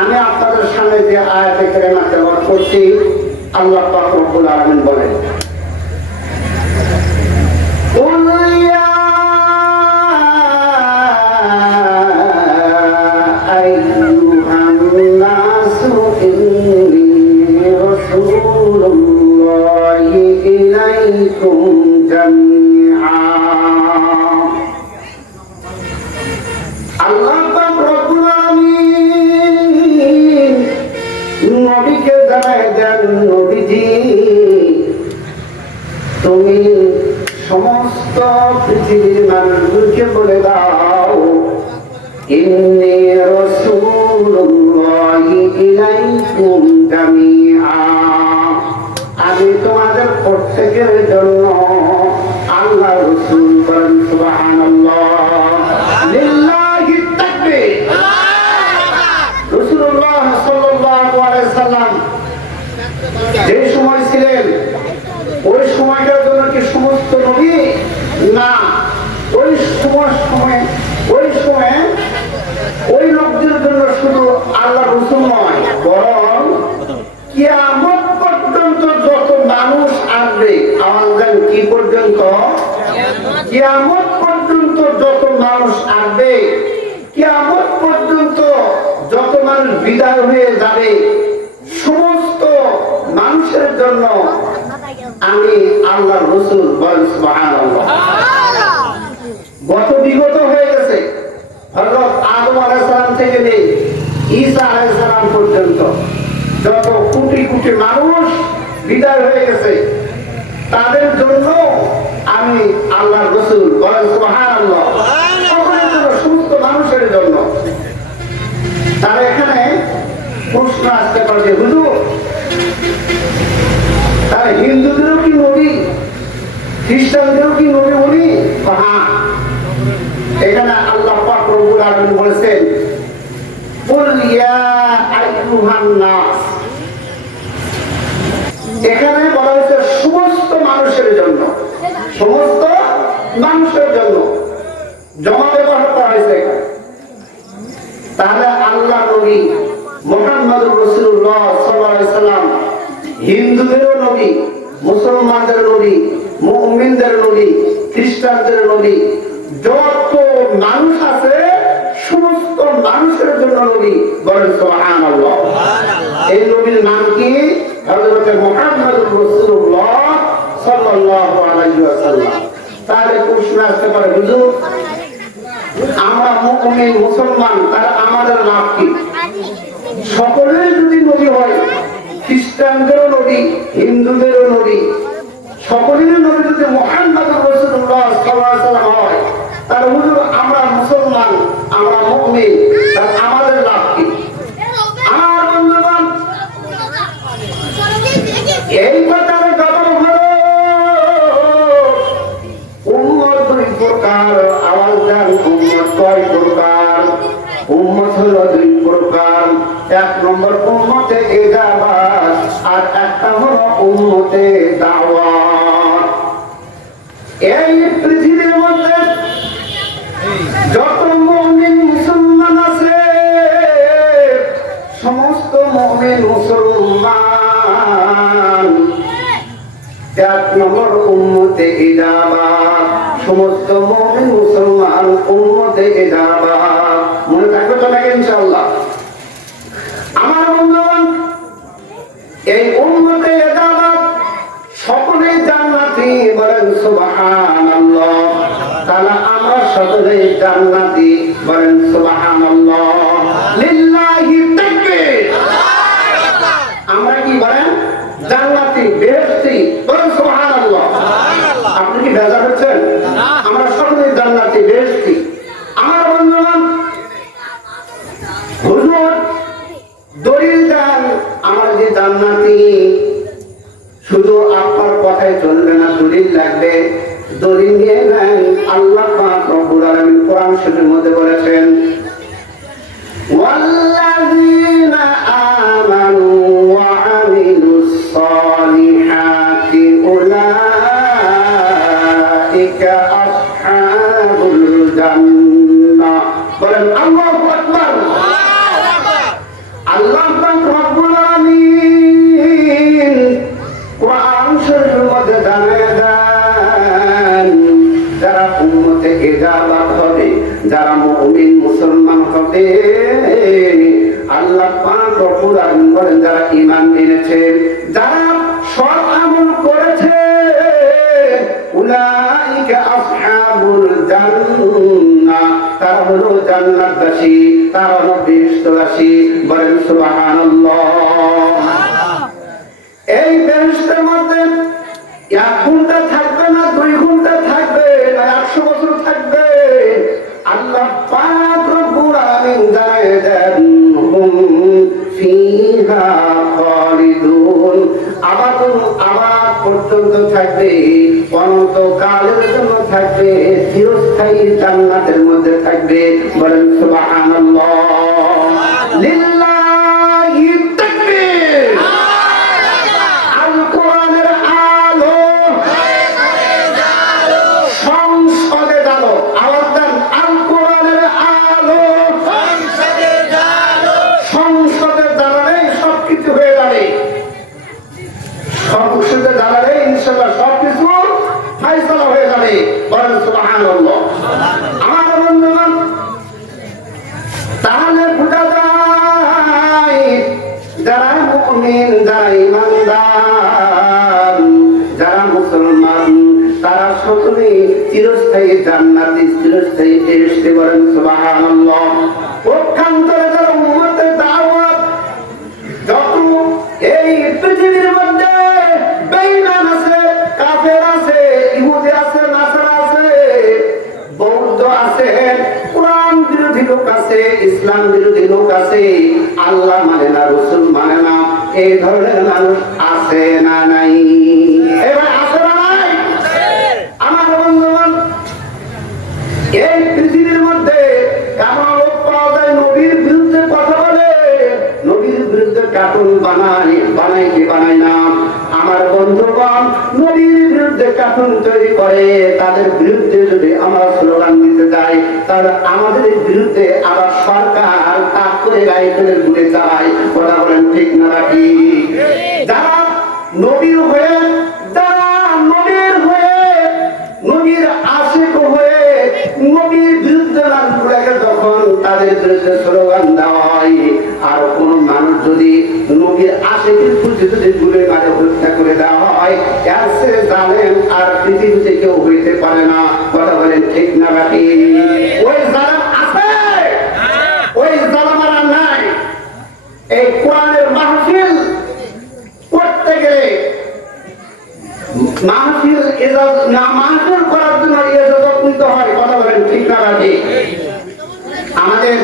আমি আপনাদের সামনে যে আয়াতে কারিমা তেলাওয়াত করছি, আল্লাহ পাক রব্বুল আলামিন বলেন, قُلْ يَا أَيُّهَا النَّاسُ إِنِّي رَسُولُ اللَّهِ إِلَيْكُمْ جَمِيعًا। আল্লাহ পাক রব্বুল আলামিন নবীকে জানায় দেন, নবীজি তুমি সমস্ত পৃথিবীর মানুষকে বলে দাও, ইন্নী রাসূলুল্লাহি ইলাইকুম জামিআ, আমি তোমাদের প্রত্যেকের জন্য আল্লাহর রাসূল। বলেন সুবহানাল্লাহ, লিল্লাহি তাকবীর। রাসূলুল্লাহ সাল্লাল্লাহু আলাইহি সাল্লাম যে সময় ছিলেন, ওই সময়টার জন্য কি সমস্ত নবী? না, ওই সময়ে ওই লোকদের জন্য শুধু আল্লাহ রাসূল নয়, বরং কিয়ামত পর্যন্ত যত মানুষ আসবে, আমাদের কি পর্যন্ত? কিয়ামত পর্যন্ত যত মানুষ আসবে, কিয়ামত পর্যন্ত যত মানুষ বিদায় হয়ে যাবে, সমস্ত মানুষের জন্য আমি আল্লাহর রাসূল। বলেন সুবহানাল্লাহ। গত বিগত হয়ে গেছে, হযরত আদম আলাইহিস সালাম থেকে নিয়ে ঈসা আলাইহিস সালাম পর্যন্ত যত কোটি কোটি মানুষ বিদায় হয়ে গেছে, তাদের জন্য আমি আল্লাহর রাসূল। বলেন সুবহানাল্লাহ। সকলের জন্য, সমস্ত মানুষের জন্য। তার এখানে প্রশ্ন আসতে পারে যে হুজুর, তার হিন্দুদেরও কি নবী, খ্রিস্টানদেরও কি নবী বলি? হ্যাঁ, এখানে আল্লাহ পাক রব্বুল আলামিন বলেছেন, কুল ইয়া আইয়ুহান নাস। এখানে বলা হয়েছে সমস্ত মানুষের জন্য, সমস্ত মানুষের জন্য জমা ব্যবহার করা হয়েছে এখানে। তাহলে আল্লাহ নবী মুহাম্মদুর রাসূলুল্লাহ সাল্লাল্লাহু আলাইহি সাল্লাম হিন্দুদেরও নবী, মুসলমানদের নবী, মুমিনদের নবী, খ্রিস্টানদের নবী, যত মানুষ আছে সমস্ত মানুষের জন্য নবী। বলেন সুবহানাল্লাহ। এই নবীর নাম কি? হযরত মুহাম্মদুর রাসূলুল্লাহ সাল্লাল্লাহু আলাইহি ওয়াসাল্লাম। তাহলে প্রশ্ন আসতে পারে, হুজুর আমরা মুমিন মুসলমান, তার আমাদের লাভ কি? সকলেই যদি নবী হয়, খ্রিস্টানদেরও নবী, হিন্দুদেরও নবী, সকলেরই নবী যদি মুহাম্মদুর রাসূলুল্লাহ সাল্লাল্লাহু আলাইহি ওয়াসাল্লাম হয়, তাহলে হুজুর আমরা মুসলমান, আমরা মুমিন, তার আমাদের লাভ কি? আমার বন্ধুগণ, এই কথার জবাব হলো উম্মত দুই প্রকার। আওয়াজ দেন, উম্মত কয় প্রকার? উম্মত হলো দুই প্রকার। এক নম্বর উম্মতে ইজাবাত, আর একটা হলো উম্মতে দাওয়াত। এই পৃথিবীর মধ্যে যত মুমিন মুসলমান আছে, সমস্ত মুমিন মুসলমান এক নম্বর উম্মতে ইজাবাত, সমস্ত মুমিন মুসলমান উম্মতে ইজাবাত। মনে থাকবে তো নাকি ইনশাআল্লাহ? আমার বন্ধুগণ, এই উম্মতে ইজাবাত সকলেই জান্নাতি। বলেন সুবহানাল্লাহ। তাহলে আমরা সকলেই জান্নাতি। বলেন সুবহানাল্লাহ, লিল্লাহি তাকবীর। আমরা কি বলেন? জান্নাতি, বেহেশতি। বলেন সুবহানাল্লাহ। আপনি কি বেজার হচ্ছেন? আমরা সকলেই জান্নাতি, বেহেশতি। আমার বন্ধুগণ, হুজুর দলিল দেন আমরা যে জান্নাতি। শুধু আপনার কথাই চলবে না, দলিল লাগবে। দলিল নিয়ে নেন। আল্লাহ পাক রব্বুল আলামিন কোরআন শরীফের মধ্যে বলেছেন, ওয়াল্লাযীনা আমানু ওয়া আমিলুস সালিহাতি উলাইকা আসহাবুল জান্নাহ। বলেন আল্লাহু আকবার। বলেন যারা ঈমান এনেছে, যারা সৎ আমল করেছে, উলাইকা আসহাবুল জান্নাহ, তারা হলো জান্নাতবাসী, তারা হলো বেহেশতবাসী। বলেন সুবহানাল্লাহ। এই বেহেশতের মধ্যে 1 ঘন্টা থাকবে না, 2 ঘন্টা থাকবে না, 100 বছর থাকবে। আল্লাহ পাক রব্বুল আলামিন জানায় দেন হুম ফিহা খালিদুন, আবাদুন আবাদ পর্যন্ত থাকবে, অনন্তকালের জন্য থাকবে, চিরস্থায়ী জান্নাতের মধ্যে থাকবে। বলেন সুবহানাল্লাহ। লিল্লাহি তাকবীর। আল কোরআনের আলো সংসদে জালো। আওয়াজ দেন, আল কোরআনের আলো সংসদে জ্বালালে সবকিছু হয়ে যাবে। সংসদে জ্বালালে ইনশাআল্লাহ সবকিছু ফায়সালা হয়ে যাবে। বলেন সুবহানাল্লাহ। আমার বন্ধুগণ, তাহলে বোঝা যায় যারা মুমিন, যারা ঈমানদার, যারা মুসলমান, তারা সকলেই চিরস্থায়ী জান্নাতি, চিরস্থায়ী বেহেশতে। বলেন সুবহানাল্লাহ। পক্ষান্তরে যারা উম্মতের দাওয়াত, যত এই পৃথিবীর মধ্যে বেঈমান আছে, কাফের আছে, ইহুদি আছে, নাসারা আছে, বৌদ্ধ আছে, কোরআন বিরোধী লোক আছে, ইসলাম বিরোধী লোক আছে, আল্লাহ মানে না, রাসূল মানে না, এই ধরনের মানুষ আছে না নাই? এবার আছে না নাই? আমার বন্ধুগণ, এই পৃথিবীর মধ্যে এমন লোক পাওয়া যায় নবীর বিরুদ্ধে কথা বলে, নবীর বিরুদ্ধে কার্টুন বানায় কি বানায় না? আমার বন্ধুগণ, নবীর বিরুদ্ধে কার্টুন তৈরি করে, তাদের বিরুদ্ধে যদি আমরা স্লোগান দিতে যাই, তাহলে আমাদের বিরুদ্ধে আবার সরকার তাক করে গায়ে ফেলে ঘুরে যায়। কথা বলেন ঠিক না নাকি? যারা নবীর হয়ে, যারা নবীর হয়ে, নবীর আশিক হয়ে নবীর বিরুদ্ধে নাম ঘুরে যখন তাদের বিরুদ্ধে স্লোগান দেওয়া হয়, আর কোন মানুষ যদি নবীর আশিকের খুঁজে যদি ঘুরে মারে হত্যা করে দেওয়া হয়, এর সে জানেন আর পৃথিবীতে কেউ হইতে পারে না। কথা বলেন ঠিক না নাকি? ওই জালাম আছে, ওই জালাম আর নাই। এই কোরআনের মাহফিল করতে গেলে মাহফিল মাহফিল করার জন্য ইজাজত নিতে হয়। কথা বলেন ঠিক না নাকি? আমাদের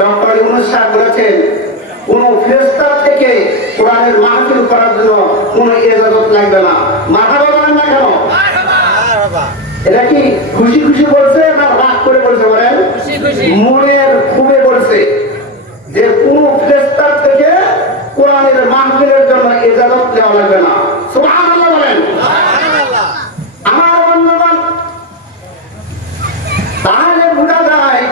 ডক্টর ইউনূস সাহেব বলেছেন, কোন ফেরেশতা থেকে কোরআনের মাহফিল করার জন্য কোন ইজাজত লাগবে না। মারহাবা বলেন না কেন? এটা কি খুশি খুশি বলছে না রাগ করে বলছে? বলেন মনের খুবই বলছে যে কোন ফেরেশতা থেকে কোরআনের মাহফিলের জন্য ইজাজত দেওয়া লাগবে না। সুবহানাল্লাহ বলেন। আমার বন্ধুগণ, তাহলে বোঝা যায়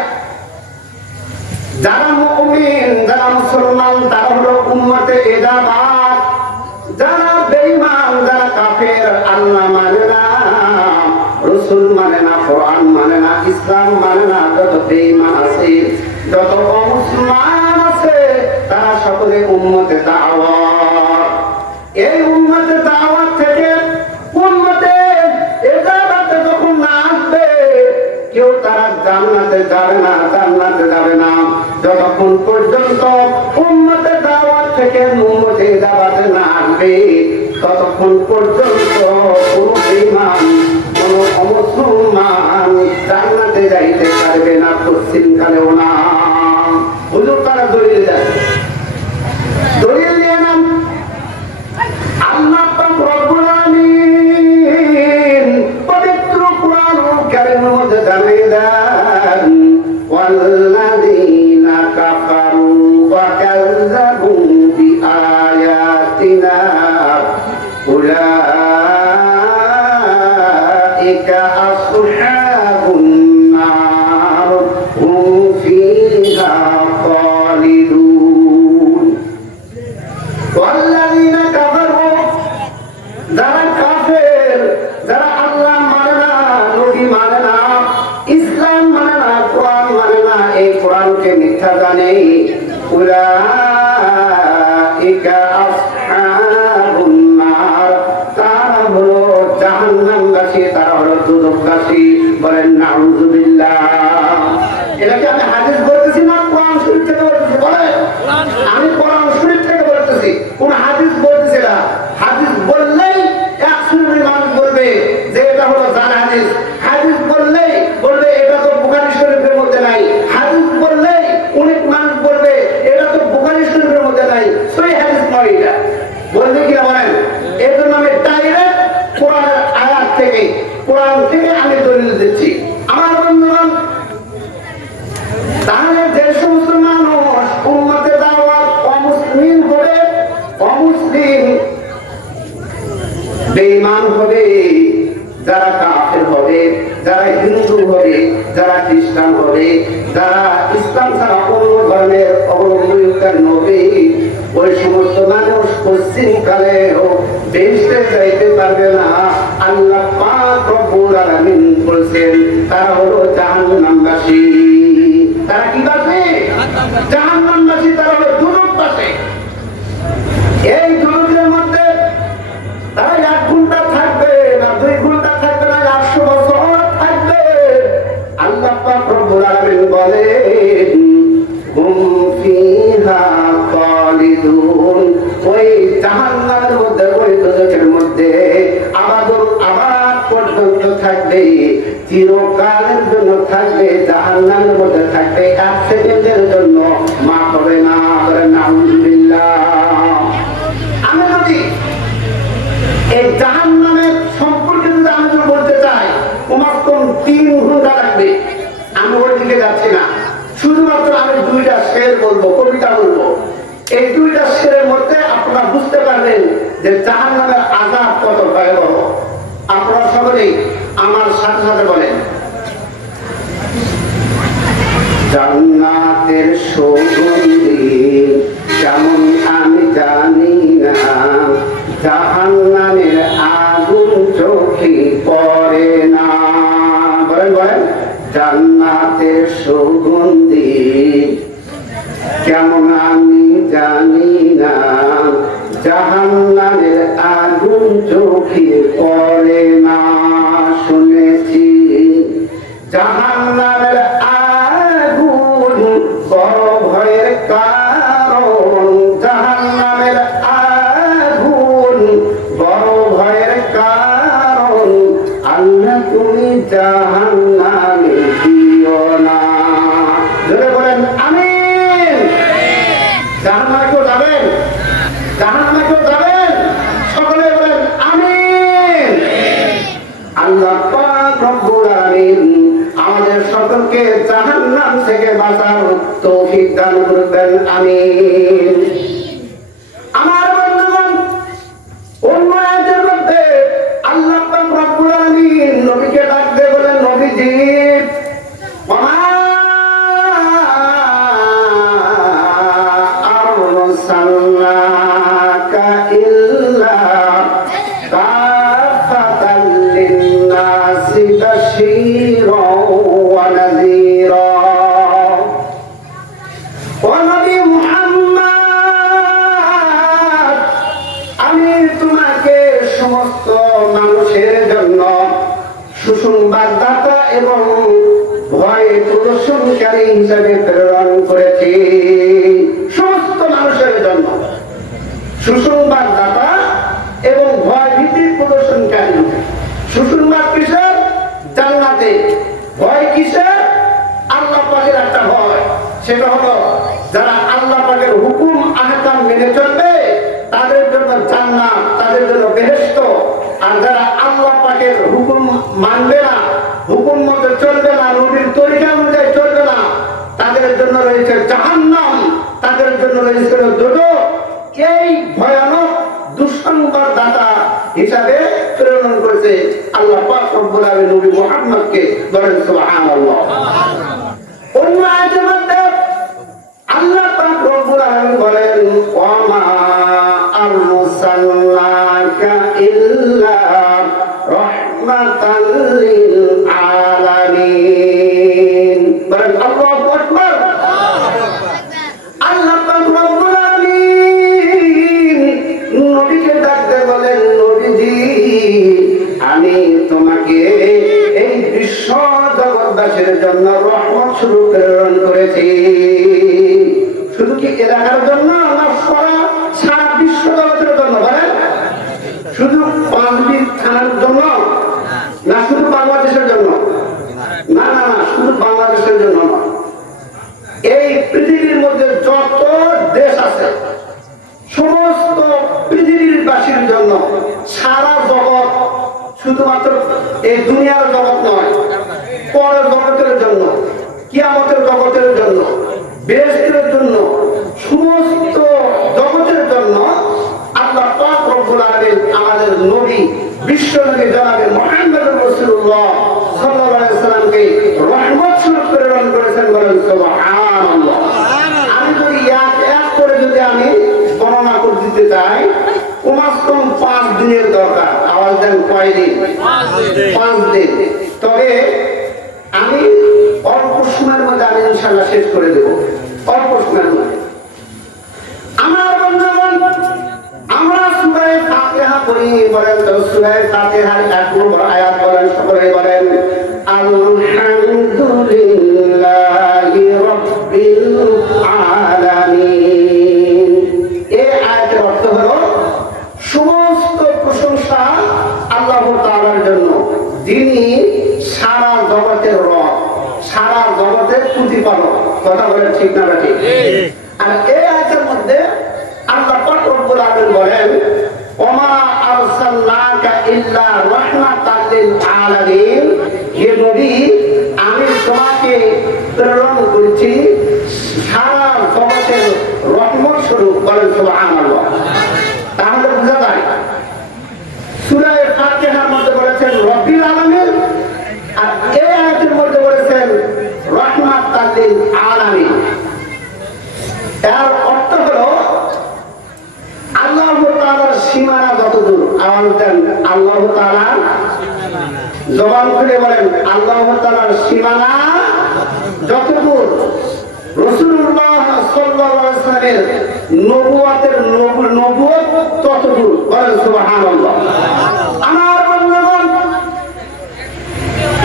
যারা মুমিন, যারা মুসলমান, তারা হলো উম্মতে ইজাবাত। যারা বেঈমান, যারা কাফের, আল্লাহ মানে না, রাসূল মানে না, কোরআন মানে না, ইসলাম মানে না, যত বেঈমান আছে, যত অমুসলমান আছে, তারা সকলে উম্মতে দাওয়াত। এই উম্মতে দাওয়াত থেকে উম্মতে ইজাবাতে যখন না আসবে, কেউ তারা জান্নাতে যাবে না, জান্নাতে যাবে না, যতক্ষণ পর্যন্ত উম্মতে দাওয়াত থেকে উম্মতে ইজাবাতে না আসবে, ততক্ষণ পর্যন্ত কোন বেঈমান, কোন অমুসলমান জান্নাতে যাইতে পারবে না, পশ্চিমকালেও না। হুজুর তারা দলিল দেয়, দলিল নিয়ে নাম। আল্লাহ পাক রব্বুল আলামিন পবিত্র কোরআনুল কারীমের মধ্যে জানিয়ে দেন, ওয়াল্লাযীনা কাফারু ওয়া কাযযাবু বিআয়াতিনা উলাইকা আসহাবুন নার হুম ফিহা আমি কোরআন শরীফ থেকে বলতেছি, কোন হাদিস বলতেছি না। হাদিস বললেই এক শ্রেণীর মানুষ বলবে যে এটা হলো জাল হাদিস। হাদিস বললেই বলবে এটা তো বুখারী শরীফের মধ্যে নাই। হাদিস বললেই অনেক মানুষ বলবে এটা তো বুখারী শরীফের মধ্যে নাই, সহিহ হাদিস নয় এটা। বলবে কি বলেন? এর জন্য আমি ডাইরেক্ট কোরআনের আয়াত থেকে, কোরআন থেকে আমি দলিল দিচ্ছি। আমার বন্ধুগণ, তাহলে যে সমস্ত মানুষ উম্মতে দাওয়াত অমুসলিম হবে, অমুসলিম বেঈমান হবে, যারা কাফের হবে, যারা হিন্দু হবে, যারা খ্রিস্টান হবে, যারা ইসলাম ছাড়া অন্য ধর্মের অবলম্বন হবে, ওই সমস্ত মানুষ পশ্চিমকালেও বেহেশতে যাইতে পারবে না। আল্লাহ পাক রব্বুল আলামিন বলেছেন তারা হলো জাহান্নামবাসী। তারা কি বাসে? জাহান্নামবাসী। তারা হলো দুর্ভোগবাসী। এই দুর্ভোগের মধ্যে তারা 1 ঘন্টা থাকবে না, 2 ঘন্টা থাকবে না, 800 বছর থাকবে। আল্লাহ পাক রব্বুল আলামিন বলেন হুম ফিহা খালিদুন। ওই জাহান্নামের মধ্যে, ওই দুর্ভোগের মধ্যে আবাদ পর্যন্ত থাকবে, চিরকালের জন্য থাকবে। জাহান্নামের মধ্যে থাকবে, 1 সেকেন্ডের জন্য মাফ হবে না। আলহামদুলিল্লাহ। আমি যদি এই জাহান্নামের সম্পর্কে যদি আমি বলতে চাই, তোমার কোন 3 ঘন্টা লাগবে। আমি ওই দিকে যাচ্ছি না, শুধুমাত্র আমি 2টা শের বলবো, কবিতা বলবো। এই 2টা শেরের মধ্যে আপনারা বুঝতে পারবেন যে জাহান্নামের আযাব কত ভয়াবহ। আপনারা সকলেই আমার সাথে সাথে বলেন, জান্নাতের সুগন্ধি কেমন আমি জানি না, জাহান্নামের আগুন চোখে পড়ে না। বলেন বলেন, জান্নাতের সুগন্ধি কেমন আমি জানি না, জাহান্নামের আগুন চোখে পড়ে না। শুনেছি জাহান্নামের আগুন বড় ভয়ের কারণ, জাহান্নামের আগুন বড় ভয়ের কারণ। আল্লাহ তুমি জাহান্নামে দিও না। জোরে বলেন আমিন। জাহান্নামে কেউ যাবেন? জাহান্নামে কেউ যাবেন? সকলে বলেন আমিন। আল্লাহ পাক রব্বুল আলামিন আমাদের সকলকে জাহান্নাম থেকে বাঁচার তৌফিক দান করবেন। আমিন। আমার বন্ধুগণ, অন্য আয়াতের মধ্যে আল্লাহ পাক রব্বুল আলামিন নবীকে ডাক দিয়ে বলেন, নবীজি আরসালনাকা ইল্লা কাফাতাল লিন্নাসি বাশীরাও ওয়া নাযীরা। ও নবী মুহাম্মদ, আমি তোমাকে সমস্ত মানুষের জন্য সুসংবাদদাতা এবং ভয় প্রদর্শনকারী হিসাবে প্রেরণ করেছি। সমস্ত মানুষের জন্য সুসংবাদদাতা এবং ভয় ভীতি প্রদর্শনকারী। সুসংবাদ কিসের? জান্নাতে। ভয় কিসের? আল্লাহ পাকের একটা ভয়। সেটা হলো যারা আল্লাহ পাকের হুকুম আহকাম মেনে চলবে তাদের জন্য জান্নাত, তাদের জন্য বেহেশত। আর যারা আল্লাহ পাকের হুকুম মানবে না, হুকুম মতো চলবে না, নবীর তরিকা অনুযায়ী চলবে না, তাদের জন্য রয়েছে জাহান্নাম, তাদের জন্য রয়েছে দোজখ। এই ভয়ানক দুঃসংবাদদাতা হিসাবে প্রেরণ করেছে আল্লাহ পাক রব্বুল আলামিন নবী মুহাম্মদকে। বলেন সুবহানাল্লাহ। অন্য আয়াতের মধ্যে আল্লাহ পাক রব্বুল আলামিন বলেন, ওয়া মা আরসালনাকা ইল্লা রাহমাতাল লিল আলামিন। বলেন আল্লাহু আকবার। আল্লাহ পাক রব্বুল আলামিন নবীকে ডাকতে বলেন, নবীজি আমি তোমাকে এই বিশ্ব জগৎবাসীর জন্য রহমত স্বরূপ প্রেরণ করেছি। শুধু কি কি এলাকার জন্য না সারা বিশ্ব জগতের জন্য বলেন? শুধু পাঁচবির থানার জন্য না শুধু বাংলাদেশের জন্য? না না না, শুধু বাংলাদেশের জন্য না। এই পৃথিবীর মধ্যে যত দেশ আছে সমস্ত পৃথিবীর বাসীর জন্য, সারা জগৎ, শুধুমাত্র এই দুনিয়ার জগৎ নয়, পরের জগতের জন্য, কিয়ামতের জগতের জন্য, বেহেশতের জন্য, সমস্ত জগতের জন্য আল্লাহ পাক রব্বুল আলামিন আমাদের নবী বিশ্বনবী জনাবে মুহাম্মদ রাসূলুল্লাহ সাল্লাল্লাহু আলাইহি ওয়াসাল্লামকে রহমত স্বরূপ প্রেরণ করেছেন। বলেন সুবহানাল্লাহ। আমি যদি এক করে যদি আমি গণনা করে দিতে চাই, কমাস কম 5 দিনের দরকার। আওয়াজ দেন, কয় দিন? 5 দিন। তবে আমি অল্প সময়ের মধ্যে আমি ইনশাআল্লাহ শেষ করে দেব, অল্প সময়ের মধ্যে। আমার বন্ধুগণ, আমরা সূরা ফাতিহা পড়ি, বলেন তো সূরা ফাতিহার 1 নম্বর আয়াত বলেন, সকলে বলেন আলহামদুলিল্লাহি রাব্বিল আলামিন। এই আয়াতের অর্থ হলো সমস্ত প্রশংসা আল্লাহ তাআলার জন্য, যিনি সারা জগতের রব, সারা জগতের প্রতিপালক। কথা বলেন ঠিক না ঠিক? আর এই আয়াতের মধ্যে আল্লাহ পাক রব্বুল আলামিন বলেন ওমা আরসালনাকা ইল্লা রাহমাতাল লিল আলামিন। হে নবী, আমি তোমাকে প্রেরণ করেছি সারা জগতের রহমত স্বরূপ। বলেন সুবহানাল্লাহ। তাহলে বোঝা যায় সূরা ফাতিহার মধ্যে বলেছেন রব্বিল আলামিন, আর এই আয়াতের মধ্যে বলেছেন রাহমাতাল লিল আলামিন। এর অর্থ হলো আল্লাহ তাআলার সীমানা যতদূর। আওয়াজ দেন, আল্লাহ তাআলা, জবান খুলে বলেন আল্লাহ তাআলার সীমানা যতদূর। রাসূলুল্লাহ সাল্লাল্লাহু আলাইহি ওয়াসাল্লামের নবুয়তের নবুয়ত ততদূর। বলেন সুবহানাল্লাহ। আমার বন্ধুগণ,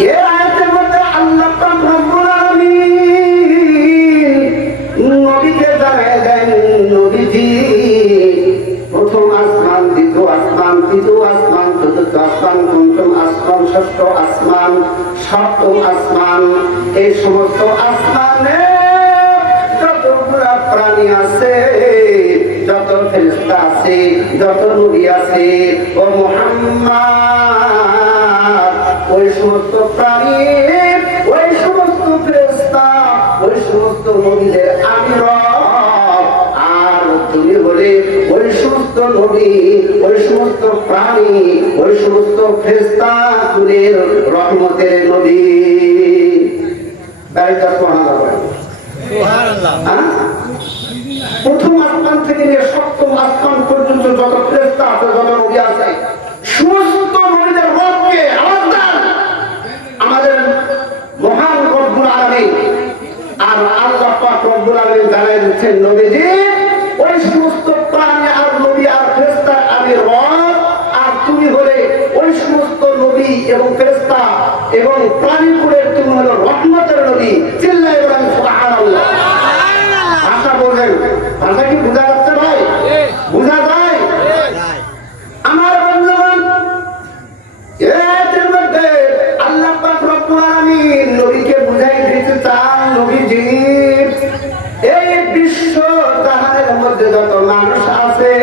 এই আয়াতের মধ্যে আল্লাহ পাক রব্বুল আলামিন নবীকে জানায় দেন, নবীজি প্রথম আসমান, দ্বিতীয় আসমান, তৃতীয় আসমান, চতুর্থ আসমান, পঞ্চম আসমান, ষষ্ঠ আসমান, সপ্তম আসমান, এই সমস্ত আসমানে যতগুলা প্রাণী আছে, যত ফেরেশতা আছে, যত নবী আছে, ও মুহাম্মদ, ওই সমস্ত প্রাণী, ওই সমস্ত ফেরেশতা, ওই সমস্ত নবীদের আমি রব। আর তুমি বলে ওই সমস্ত নবী, ওই সমস্ত প্রাণী, ওই সমস্ত ফেরেশতা তুলের রহমতের নবী। বাড়িটা সুবহানাল্লাহ বলেন। সুবহানাল্লাহ। প্রথম আসমান থেকে নিয়ে সপ্তম আসমান পর্যন্ত যত ফেরেশতা আছে, যত নবী আছে, সমস্ত নবীদের রবকে আওয়াজ দেন আমাদের মহান রব্বুল আলামিন। আর আল্লাহ পাক রব্বুল আলামিন জানাই দিচ্ছেন নবীজি ওই সমস্ত প্রাণী আর নবী আর ফেরেশতা আমি রব, আর তুমি হলে ওই সমস্ত নবী এবং ফেরেশতা এবং প্রাণীকুলের তুমি হলো রহমতের নবী। চিল্লায় বলেন সুবহানাল্লাহ। ভাষা বলেন, ভাষা কি বোঝা যাচ্ছে ভাই? বোঝা যায়? আমার বন্ধুগণ, এর মধ্যে আল্লাহ পাক রব্বুল আলামিন নবীকে বুঝাই দিতে চান, নবীজি এই বিশ্ব জাহানের মধ্যে যত মানুষ আছে,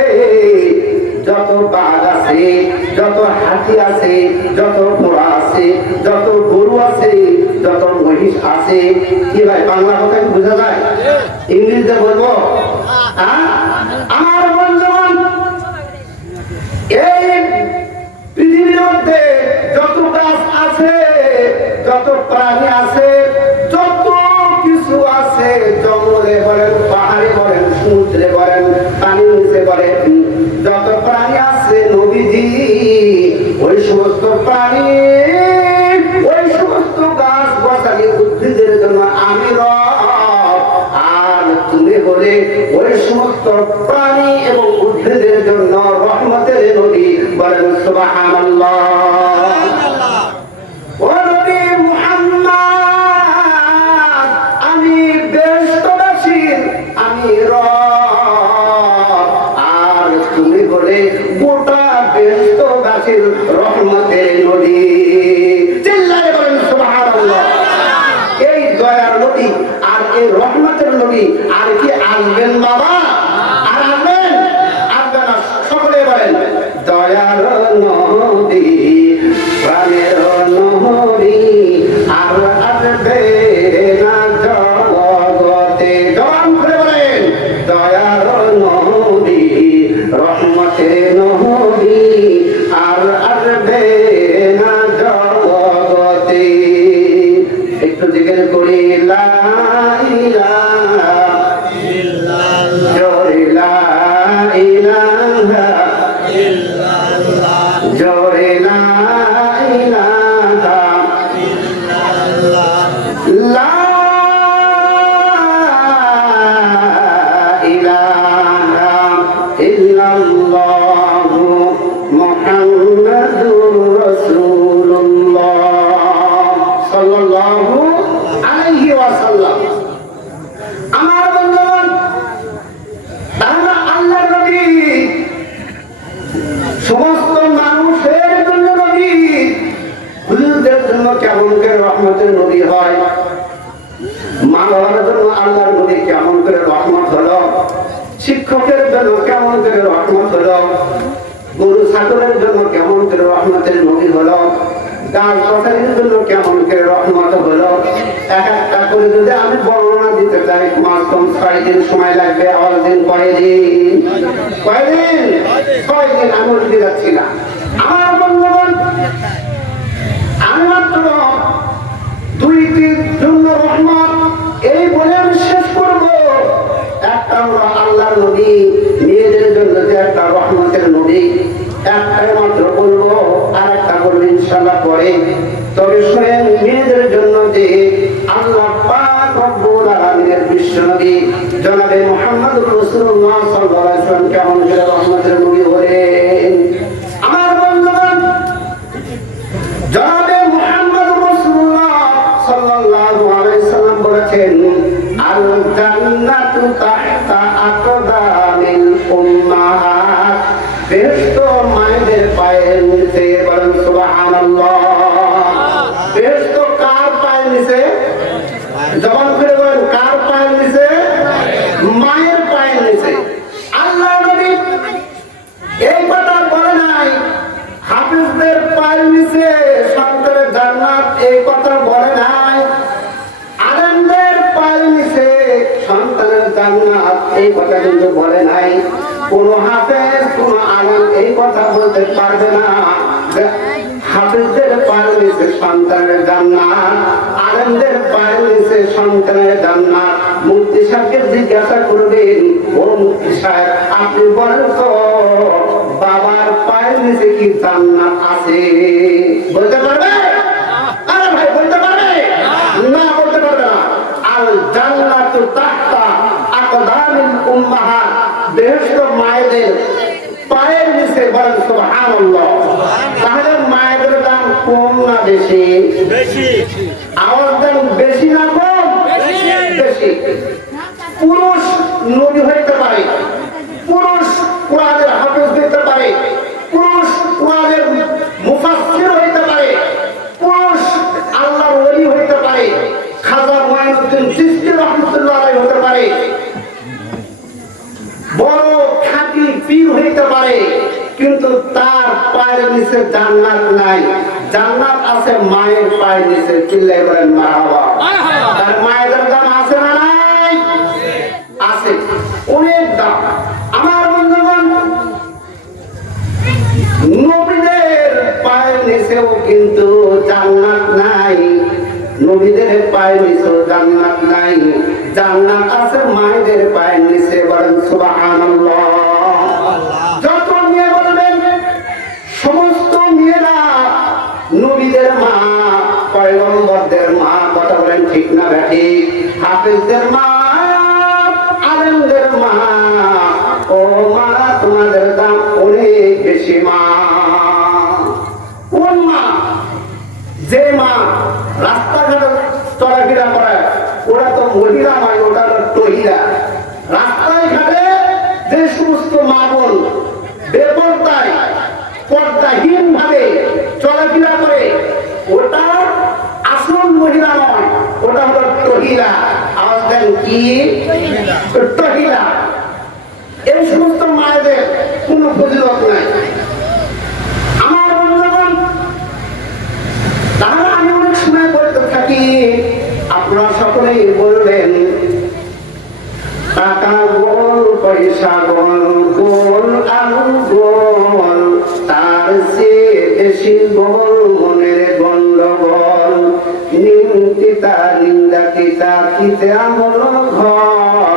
যত বাঘ আছে, যত হাতি আছে, যত ঘোড়া আছে, যত গরু আছে, যত মহিষ আছে, কি ভাই বাংলা কথা কি বোঝা যায়? ইংরেজিতে বলবো? আমার বন্ধুগণ, এই পৃথিবীর মধ্যে যত গাছ আছে, যত প্রাণী আছে, যত কিছু আছে, জঙ্গলে বলেন, পাহাড়ে বলেন, সমুদ্রে বলেন, পানির নিচে বলেন, যত প্রাণী আছে নবীজি ওই সমস্ত প্রাণী, ওই সমস্ত গাছ গাছালি উদ্ভিদের জন্য আমি রব। আর তুমি হলে ওই সমস্ত প্রাণী এবং উদ্ভিদের জন্য রহমতের নবী। বলেন সুবহানাল্লাহ। ও নবী মুহাম্মদ, আমি বেহেশতবাসীর আমি রব। করে লা ইলাহা ইল্লাল্লাহ, জোরে লা ইলাহা ইল্লাল্লাহ, জোরে লা ইলাহা ইল্লাল্লাহ, লা ইলাহা ইল্লাল্লাহ মুহাম্মাদুর রাসূলুল্লাহ সাল্লাল্লাহু আলাইহি ওয়াসাল্লাম। আমার বন্ধুগণ, তাহলে আল্লাহর নবী সমস্ত মানুষের জন্য নবী, হুজুরদের জন্য কেমন করে রহমতের নবী হয়, মা বাবার জন্য আল্লাহর নবী কেমন করে রহমত হলো, শিক্ষকের জন্য কেমন করে রহমত হলো, গরু ছাগলের জন্য কেমন করে রহমতের নবী হলো, গাছ গাছালির জন্য কেমন করে রহমত হলো, এক একটা করে যদি আমি বর্ণনা দিতে চাই মাস কম 6 দিন সময় লাগবে। আওয়াজ দিন কয়দিন? কয়দিন? 6 দিন। আমি উঠতে যাচ্ছি না। আমার বন্ধুগণ, আমি মাত্র 2টির জন্য রহমত এই বলে আমি শেষ করব। একটা হলো আল্লাহর নবী, মেয়েদের জন্য যে একটা রহমতের নবী, একটাই মাত্র বলবো, আর একটা বলবো ইনশাআল্লাহ পরে। তবে শুনেন, মেয়েদের জন্য যে আল্লাহ পাক রব্বুল আলামিনের বিশ্ব নবী জনাবে মুহাম্মদুর রাসূলুল্লাহ সাল্লাল্লাহু আলাইহি ওয়াসাল্লাম কেমন করে রহমতের নবী হলেন। আমার বন্ধুগণ, জনাবে মুহাম্মদুর রাসূলুল্লাহ সাল্লাল্লাহু আলাইহি ওয়াসাল্লাম বলেছেন, আল জান্নাতু তাহতা আকদামিল উম্মাহাত, বেহেশত মায়েদের পায়ের নিচে। বলেন সুবহানাল্লাহ। বেহেশত কার পায়ের নিচে? জবান করে বলেন, কার পায়ের নিচে? মায়ের পায়ের নিচে। আল্লাহ নবী এই কথা বলে নাই হাফেজদের পায়ের নিচে সন্তানের জান্নাত, এই কথা বলে নাই আলেমদের পায়ের নিচে সন্তানের জান্নাত, এই কথা কিন্তু বলে নাই। কোন হাফেজ কোন আলেম এই কথা বলতে পারবে না হাফেজদের পায়ের নিচে সন্তানের জান্নাত, আলেমদের পায়ের নিচে সন্তানের জান্নাত। মুফতি সাহেবকে জিজ্ঞাসা করবেন, ও মুফতি সাহেব আপনি বলেন তো বাবার পায়ের নিচে কি জান্নাত আছে? বলতে পারবে? আরে ভাই বলতে পারবে না? বলতে পারবে না। আল জান্নাতু তাহতা আকদামিল উম্মাহাত, বেহেশত মায়েদের পায়ের নিচে। বলেন সুবহানাল্লাহ। তাহলে মায়েদের দাম কম না বেশি? বেশি। আওয়াজ দেন, বেশি না কম? বেশি। পুরুষ নবী হইতে পারে, পুরুষ কোরআনের হাফেজ হইতে পারে, পুরুষ কোরআনের মুফাসসির হইতে পারে, পুরুষ আল্লাহর ওলি হইতে পারে, খাজা মুঈনুদ্দিন চিশতি রাহমাতুল্লাহ আলাইহি হতে পারে, বড় খাঁটি পীর হইতে পারে, কিন্তু তার পায়ের নিচে জান্নাত নাই। জান্নাত আছে মায়ের পায়ের নিচে। চিল্লায় বলেন মারহাবা। তার মায়ের দাম আছে না নাই? আছে, অনেক দাম। আমার বন্ধুগণ, নবীদের পায়ের নিচেও কিন্তু জান্নাত নাই। নবীদের পায়ের নিচেও জান্নাত নাই। জান্নাত আছে মায়েদের পায়ের নিচে। বলেন সুবহানাল্লাহ। যত মেয়ে বলবেন, সমস্ত মেয়েরা নবীদের মা, পয়গম্বরদের মা। কথা বলেন ঠিক না ব্যাঠিক? হাফেজদের মা, আলেমদের মা। ও মা, তোমাদের দাম অনেক বেশি। মা কোন মা? যে মা রাস্তাঘাটে চলাফেরা করে, ওরা তো মহিলা নয়, ওটা হলো তহিলা। রাস্তায় ঘাটে যে সমস্ত মা বোন বেপরদায় পর্দাহীন ভাবে চলাফেরা করে, ওটা আসল মহিলা নয়, ওটা হলো তহিলা। আওয়াজ দেন, কি? তহিলা। এই সমস্ত মায়েদের কোনো ফজিলত নাই। আমার বন্ধুগণ, তাহলে আমি অনেক সময় বলতে থাকি, আপনারা সকলেই বলবেন টাকা গোল, পয়সা গোল, গোল আলু গোল, তার চেয়ে বেশি গোল মনের গন্ডগোল। নিম্ন তিতা নিন্দা তিতা তিতে আমল ঘর,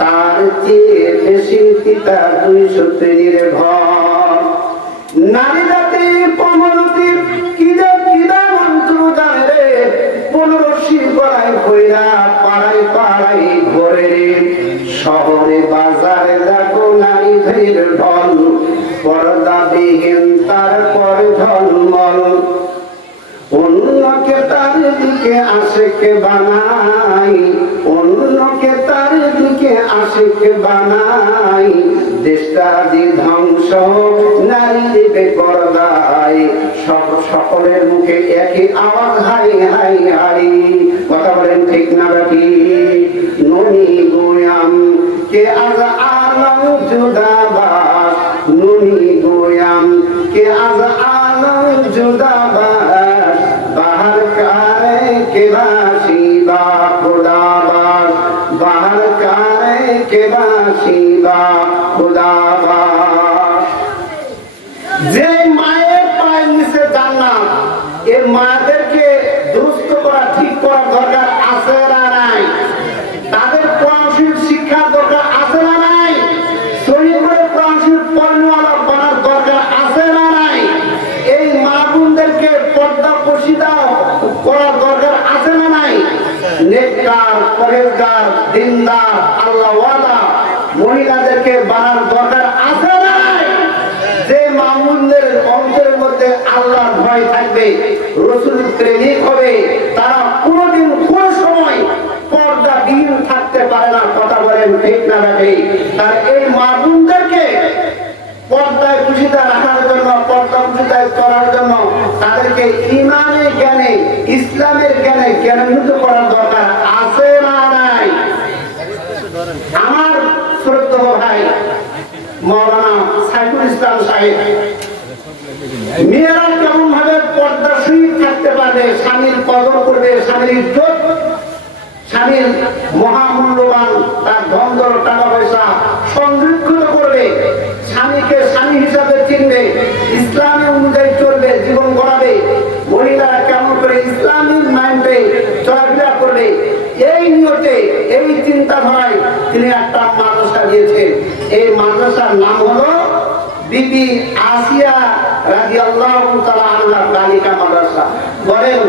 তার চেয়ে বেশি তিতা 200 তৈরির ঘর। নারী জাতি পমরতি কিদা কিদা মন্ত্র জানে রে, 15 গলায় ভৈরা পাড়ায় পাড়ায় ঘরে রে। শহরে বাজারে দেখো নারী ধীর ঢল, পর্দা বিহীন তারপর ঝলমল। অন্যকে তার দিকে আশেকে বানাই, অন্যকে তার দিকে আশেকে বানাই। দেশটা যে ধ্বংস নারী দেবে পর্দায়, সকলের মুখে একই আওয়াজ হাই হাই হাই। কথা বলেন ঠিক না বাকি? ননি গোয়াম কে আজ আলম জুদাবাস, ননি গোয়াম কে আজ আলম জুদাবাস। বাহার কারে কে বাসি বা খুদাবাস, বাহার কারে কে বাসি বা খুদাবাস। যে মায়ের পায়ের নিচে জান্নাত, এই মাদেরকে দুরুস্ত করা ঠিক করার দরকার আছে না নাই? তাদের কোরআন শিক্ষা দরকার আছে না নাই? সহিহ করে কোরআন পড়নেওয়ালা বানার দরকার আছে না নাই? এই মা বোনদেরকে পর্দা পশিদা করার দরকার আছে না নাই? নেককার, পরেজগার, দিনদার, আল্লাহওয়ালা মহিলাদেরকে বানার দরকার আছে না নাই? যে মা বোনদের অন্তরের মধ্যে আল্লাহর ভয় থাকবে, রাসূল প্রেমিক হবে, তারা কোনোদিন কোন সময় পর্দাবিহীন থাকতে পারে না। কথা বলেন ঠিক না বেঠি? তার এই মা বোনদেরকে পর্দায় পুষিতা রাখার জন্য, পর্দা পুষিতা করার জন্য তাদেরকে ইমানের জ্ঞানে, ইসলামের জ্ঞানে জ্ঞানান্বিত করার দরকার আছে না নাই? আমার শ্রদ্ধেয় ভাই মাওলানা সাইফুল ইসলাম সাহেব, মেয়েরা কেমন ভাবে পর্দাশীল থাকতে পারবে, স্বামীর কদর করবে, স্বামীর ইজ্জত, স্বামীর মহামূল্যবান তার ধন দৌলত টাকা পয়সা সংরক্ষিত করবে, স্বামীকে স্বামী হিসাবে চিনবে, ইসলামী অনুযায়ী চলবে, জীবন গড়াবে। মহিলারা কেমন করে ইসলামিক মাইন্ডে চলাফেরা করবে, এই নিয়তে, এই চিন্তাধারায় তিনি একটা মাদ্রাসা দিয়েছেন। এই মাদ্রাসার নাম হলো বিবি আসিয়া রাদিয়াল্লাহু তাআলা আনহা বালিকা মাদ্রাসা। বলেন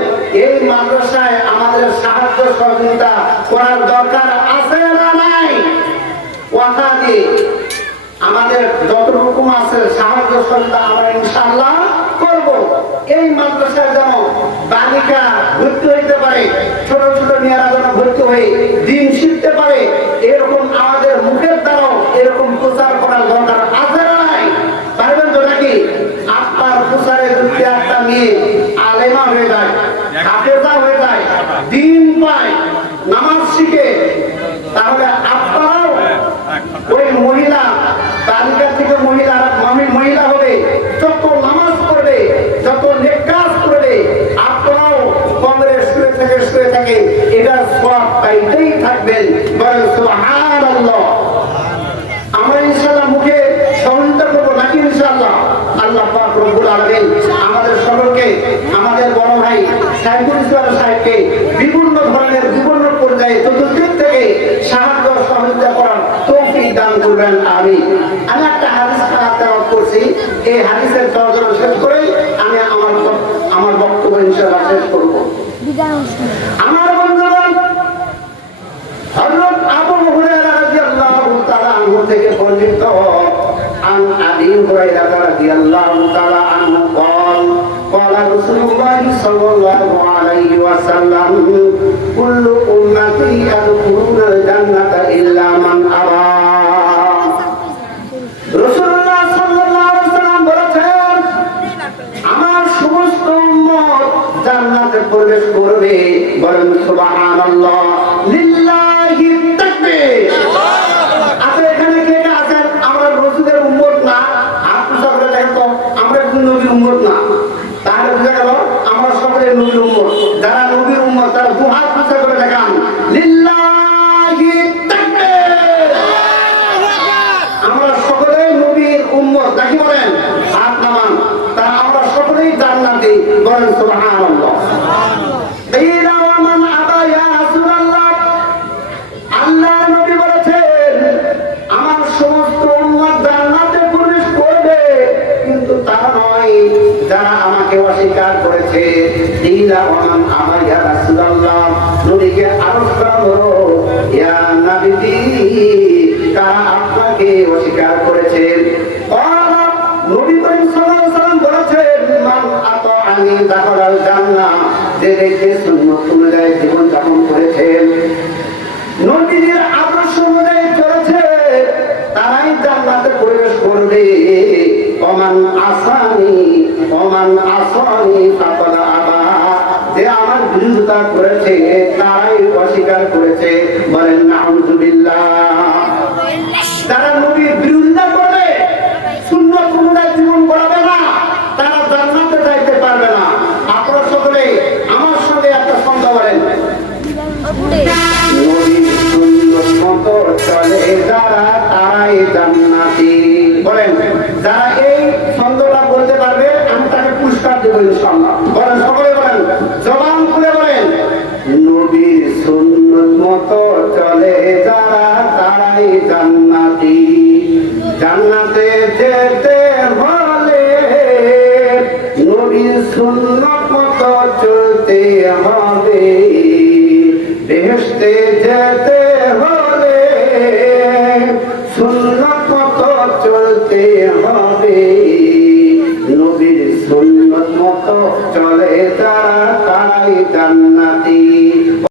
এই মাদ্রাসায় আমাদের সাহায্য সহযোগিতা করার দরকার আছে না নাই? কথা দিয়ে আমাদের যত রকম আছে সাহায্য সহযোগিতা আমরা ইনশাআল্লাহ করব। এই মাদ্রাসায় যেন বালিকা ভর্তি হইতে পারে, ছোট ছোট মেয়েরা যেন ভর্তি হয়ে দিন শিখতে পারে, এরকম আমাদের মুখের দ্বারাও এরকম প্রচার করার দরকার আছে না নাই? পারবেন তো নাকি? আপনার প্রচারে যদি একটা মেয়ে আলেমা হয়ে যায়, হাফেজা হয়ে যায়, দিন পায়, নামাজ শিখে, তাহলে আপনারাও ওই মহিলা বালিকা থেকে মহিলা হবে, যত নামাজ পড়বে, যত নেক কাজ করবে, আপনারাও কবরে শুয়ে থেকে এটা সওয়াব পাইতেই থাকবেন। বলেন সুবহানাল্লাহ। আমরা ইনশাআল্লাহ মুখে সহযোগিতা করবো নাকি? ইনশাআল্লাহ। আল্লাহ পাক রব্বুল আলামিন আমাদের সকলকে, আমাদের বড় ভাই সাইফুল ইসলাম সাহেবকে বিভিন্ন ধরনের বিভিন্ন পর্যায়ে চতুর্দিক থেকে সাহায্য সহযোগিতা করার তৌফিক দান করবেন। আমি একটা হাদিস তেলাওয়াত করছি, এই হাদিসের তর্জমা শেষ করে আমি আমার বক্তব্য ইনশাআল্লাহ শেষ করব। আমার বন্ধুগণ, হযরত আবু হুরায়রা রাদিয়াল্লাহু তাআলা আনহু থেকে বর্ণিত, عن أبي هريرة رضي الله تعالى عنه قال قال رسول الله صلى الله عليه وسلم كل أمتي يدخلون الجنة إلا من أبى। রাসূলুল্লাহ সাল্লাল্লাহু আলাইহি ওয়াসাল্লাম বলেছেন, আমার সমস্ত উম্মত জান্নাতে প্রবেশ করবে। বলেন সুবহানাল্লাহ, লিল্লাহি তাকবীর। আচ্ছা, এখানে কে কে আছেন আমরা রাসূলের উম্মত না? আপনি সকলে দেখেন তো আমরা কিন্তু নবীর উম্মত না, তাহলে বুঝা গেল আমরা সকলে নবীর উম্মত। যারা নবীর উম্মত তারা দুহাত উঁচা করে দেখান, লিল্লাহি তাকবীর। আমরা সকলে নবীর উম্মত নাকি? বলেন হাত নামান। তা আমরা সকলেই জান্নাতি। বলেন সুবহানাল্লাহ। আমাকে অস্বীকার করেছে। ইলা ওয়ামান আমা ইয়া রাসূলুল্লাহ, নবীকে আরজ করা হলো, ইয়া নবীজি, কারা আপনাকে অস্বীকার করেছে? নবী করিম সাল্লাল্লাহু আলাইহি ওয়াসাল্লাম বলেছেন, মান আতাআনি দাখালাল জান্নাহ, যে ব্যক্তি সুন্নাত অনুযায়ী জীবন যাপন করেছেন, নবীর আদর্শ অনুযায়ী চলেছে, তারাই জান্নাতে প্রবেশ করবে। ওমান আসানি ফাকাদ আবা, যে আমার বিরোধিতা করেছে তারাই অস্বীকার করেছে। বলেন নাউযুবিল্লাহ। যারা নবীর বিরোধিতা করবে, সুন্নাত অনুযায়ী জীবন গড়াবে না, তারা জান্নাতে যাইতে পারবে না। আপনারা সকলে আমার সঙ্গে একটা সংজ্ঞা বলেন। নবীর সুন্নাত মতো চলে যারা, তারাই জান্নাতি। বলেন, যারা এই সংজ্ঞাটা বলতে পারবে আমি তাকে পুরস্কার দেব ইনশাআল্লাহ। বলেন, সকলে বলেন, জবান খুলে বলেন, নবীর সুন্নাত মতো চলে যারা, তারাই জান্নাতি। জান্নাতে যেতে হলে নবীর সুন্নাত মতো চলতে হবে, বেহেশতে যেতে